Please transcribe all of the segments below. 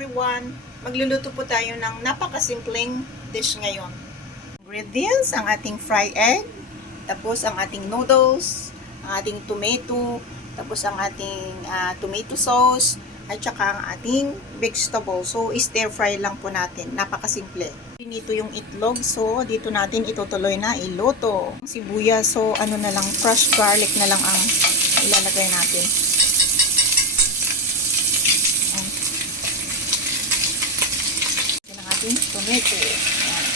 everyone! Magluluto po tayo ng napakasimpleng dish ngayon. Ingredients, ang ating fried egg, tapos ang ating noodles, ang ating tomato, tapos ang ating tomato sauce, at saka ang ating vegetable. So, stir fry lang po natin. Napakasimple. Dito yung itlog. So, dito natin itutuloy na iluto. Sibuyas. So, ano na lang, crushed garlic na lang ang ilalagay natin. Ito ang ating tomato. Ayan.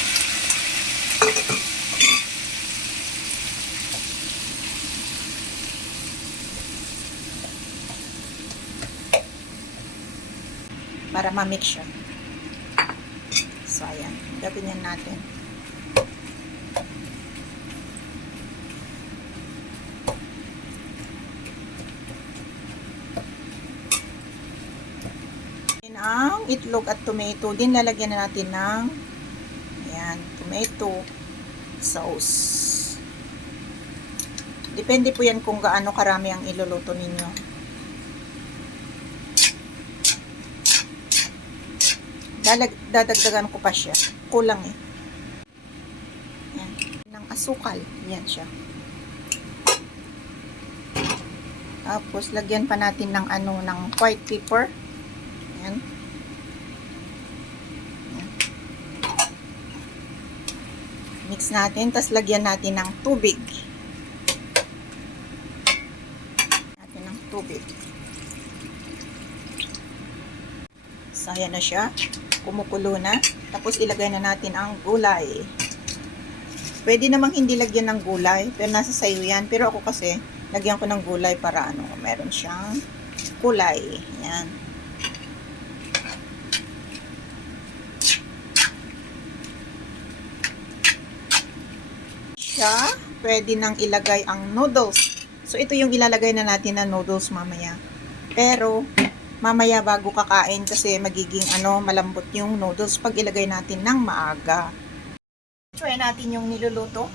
Para ma-mix siya. So, ayan. Gawin yan natin. Ang itlog at tomato, din lalagyan na natin ng ayan, tomato sauce. Depende po yan kung gaano karami ang iluluto ninyo. Dadagdagan ko pa siya. Kulang eh. Yan. Ng asukal. Yan siya. Tapos, lagyan pa natin ng ng white pepper. Yan. Yan. Mix natin. Tapos, lagyan natin ng tubig. Natin ng tubig. So, ayan na siya. Kumukulo na. Tapos, ilagay na natin ang gulay. Pwede namang hindi lagyan ng gulay. Pero nasa sayo yan. Pero ako kasi, lagyan ko ng gulay para meron siyang kulay. Yan. Siya, pwede nang ilagay ang noodles. So, ito yung ilalagay na natin na noodles mamaya. Pero, mamaya bago kakain kasi magiging malambot yung noodles pag ilagay natin ng maaga. Try natin yung niluluto.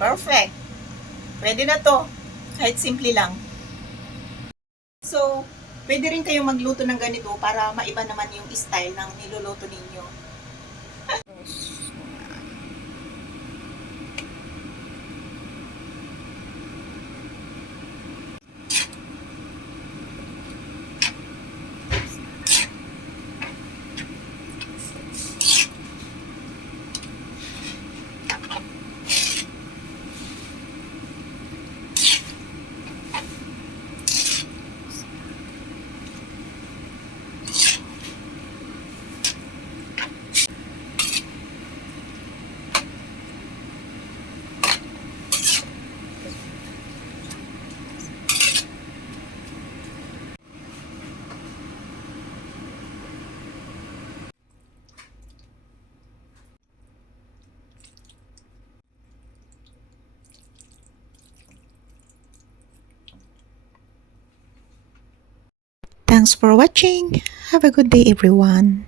Perfect. Pwede na to. Kahit simple lang. So, pwede rin kayo magluto ng ganito para maiba naman yung style ng niluluto ninyo. Thanks for watching. Have a good day, everyone.